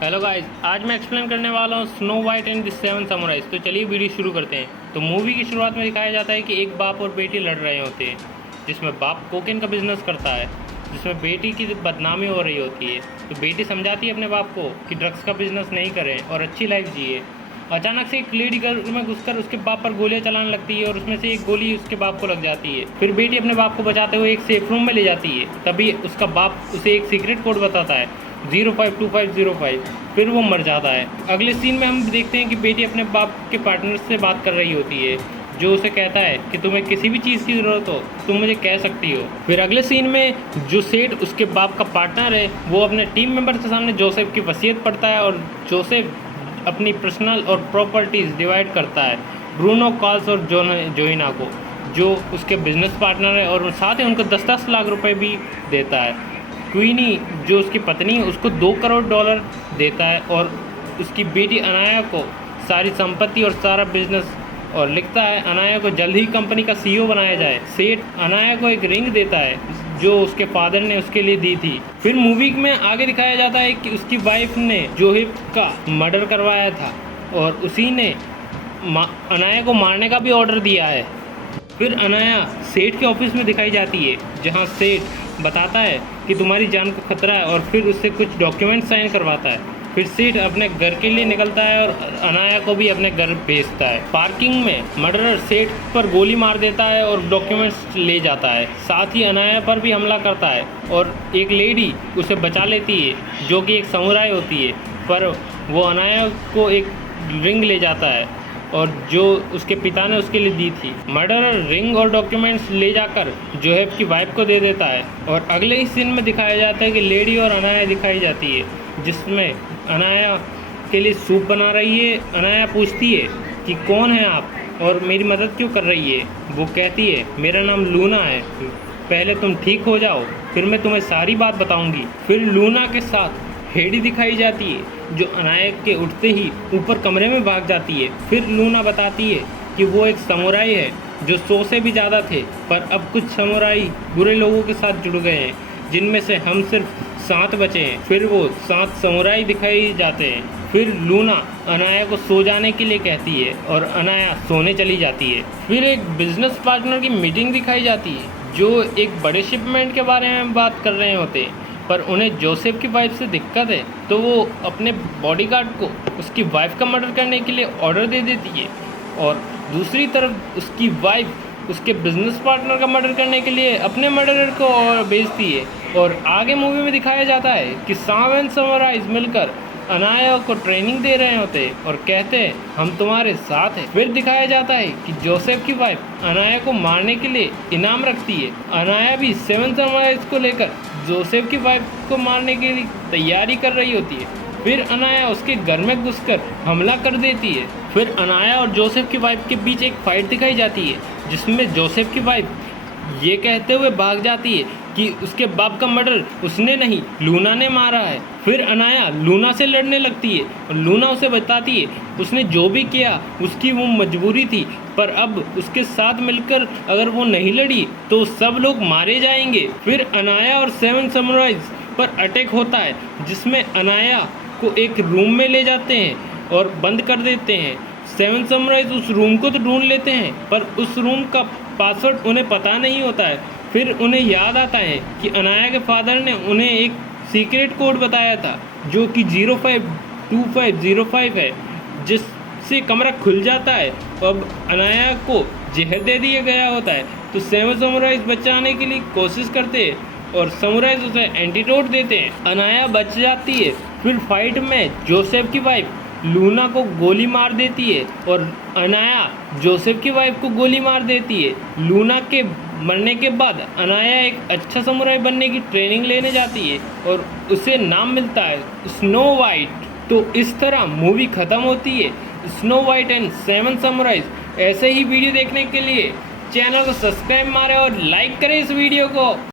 Hello guys, आज मैं explain करने वाला हूँ snow white and the seven samurais. तो चलिए वीडियो शुरू करते हैं। तो मूवी की शुरुआत में दिखाया जाता है कि एक बाप और बेटी लड़ रहे होते हैं, जिसमें बाप कोकेन का बिजनेस करता है, जिसमें बेटी की बदनामी हो रही होती है। तो बेटी समझाती है अपने बाप को कि ड्रग्स का बिजनेस नहीं करें और अच्छी लाइफ जिए। अचानक से एक लेडी घर में घुसकर उसके बाप पर गोलियां चलाने लगती है और उसमें से एक गोली उसके बाप को लग जाती है। फिर बेटी अपने बाप को बचाते हुए एक सेफ रूम में ले जाती है। तभी उसका बाप उसे एक सीक्रेट कोड बताता है, 052505। फिर वो मर जाता है। अगले सीन में हम देखते हैं कि बेटी अपने बाप के पार्टनर से बात कर रही होती है, जो उसे कहता है कि तुम्हें किसी भी चीज़ की ज़रूरत हो तुम मुझे कह सकती हो। फिर अगले सीन में जो सेठ उसके बाप का पार्टनर है, वो अपने टीम मेंबर के सामने जोसेफ की वसीयत पढ़ता है और जोसेफ अपनी पर्सनल और प्रॉपर्टीज़ डिवाइड करता है ब्रूनो कार्ल्स और जोइना को, जो उसके बिजनेस पार्टनर है, और साथ ही उनको 10-10 लाख रुपए भी देता है। क्वीनी जो उसकी पत्नी है उसको $2 करोड़ देता है और उसकी बेटी अनाया को सारी संपत्ति और सारा बिजनेस, और लिखता है अनाया को जल्द ही कंपनी का CEO बनाया जाए। सेठ अनाया को एक रिंग देता है जो उसके फादर ने उसके लिए दी थी। फिर मूवी में आगे दिखाया जाता है कि उसकी वाइफ ने जोहिब का मर्डर करवाया था और उसी ने अनाया को मारने का भी ऑर्डर दिया है। फिर अनाया सेठ के ऑफिस में दिखाई जाती है, जहां सेठ बताता है कि तुम्हारी जान को खतरा है और फिर उससे कुछ डॉक्यूमेंट साइन करवाता है। फिर सेठ अपने घर के लिए निकलता है और अनाया को भी अपने घर भेजता है। पार्किंग में मर्डरर सेठ पर गोली मार देता है और डॉक्यूमेंट्स ले जाता है। साथ ही अनाया पर भी हमला करता है और एक लेडी उसे बचा लेती है, जो कि एक समुराई होती है, पर वो अनाया को एक रिंग ले जाता है और जो उसके पिता ने उसके लिए दी थी। मर्डरर रिंग और डॉक्यूमेंट्स ले जाकर जोहेब की वाइफ को दे देता है। और अगले ही सीन में दिखाया जाता है कि लेडी और अनाया दिखाई जाती है, जिसमें अनाया के लिए सूप बना रही है। अनाया पूछती है कि कौन है आप और मेरी मदद क्यों कर रही है। वो कहती है मेरा नाम लूना है, पहले तुम ठीक हो जाओ फिर मैं तुम्हें सारी बात बताऊंगी। फिर लूना के साथ हेडी दिखाई जाती है, जो अनाया के उठते ही ऊपर कमरे में भाग जाती है। फिर लूना बताती है कि वो एक समुराई है जो 100 से भी ज़्यादा थे, पर अब कुछ समुराई बुरे लोगों के साथ जुड़ गए हैं, जिनमें से हम सिर्फ 7 बचे हैं। फिर वो 7 समुराई दिखाई जाते हैं। फिर लूना अनाया को सो जाने के लिए कहती है और अनाया सोने चली जाती है। फिर एक बिजनेस पार्टनर की मीटिंग दिखाई जाती है, जो एक बड़े शिपमेंट के बारे में बात कर रहे होते हैं, पर उन्हें जोसेफ की वाइफ से दिक्कत है, तो वो अपने बॉडीगार्ड को उसकी वाइफ का मर्डर करने के लिए ऑर्डर दे देती है, और दूसरी तरफ उसकी वाइफ उसके बिजनेस पार्टनर का मर्डर करने के लिए अपने मर्डरर को भेजती है। और आगे मूवी में दिखाया जाता है कि 7 समुराइज मिलकर अनाया को ट्रेनिंग दे रहे होते और कहते हैं हम तुम्हारे साथ हैं। फिर दिखाया जाता है कि जोसेफ की वाइफ अनाया को मारने के लिए इनाम रखती है। अनाया भी 7 समुराइज को लेकर जोसेफ की वाइफ को मारने के लिए तैयारी कर रही होती है। फिर अनाया उसके घर में घुसकर हमला कर देती है। फिर अनाया और जोसेफ की वाइफ के बीच एक फाइट दिखाई जाती है, जिसमें जोसेफ की वाइफ ये कहते हुए भाग जाती है कि उसके बाप का मर्डर उसने नहीं लूना ने मारा है। फिर अनाया लूना से लड़ने लगती है और लूना उसे बताती है उसने जो भी किया उसकी वो मजबूरी थी, पर अब उसके साथ मिलकर अगर वो नहीं लड़ी तो सब लोग मारे जाएंगे। फिर अनाया और 7 समुराइज पर अटैक होता है, जिसमें अनाया को एक रूम में ले जाते हैं और बंद कर देते हैं। 7 समुराइज उस रूम को तो ढूंढ लेते हैं, पर उस रूम का पासवर्ड उन्हें पता नहीं होता है। फिर उन्हें याद आता है कि अनाया के फादर ने उन्हें एक सीक्रेट कोड बताया था, जो कि 052505 है, जिससे कमरा खुल जाता है। अब अनाया को जहर दे दिया गया होता है, तो 7 समुराइज बचाने के लिए कोशिश करते हैं और समुराइज उसे एंटीडोट देते हैं। अनाया बच जाती है। फिर फाइट में जोसेफ की वाइफ लूना को गोली मार देती है और अनाया जोसेफ की वाइफ को गोली मार देती है। लूना के मरने के बाद अनाया एक अच्छा समुराई बनने की ट्रेनिंग लेने जाती है और उसे नाम मिलता है स्नो वाइट। तो इस तरह मूवी ख़त्म होती है, स्नो वाइट एंड 7 समुराइज। ऐसे ही वीडियो देखने के लिए चैनल को सब्सक्राइब मारें और लाइक करें इस वीडियो को।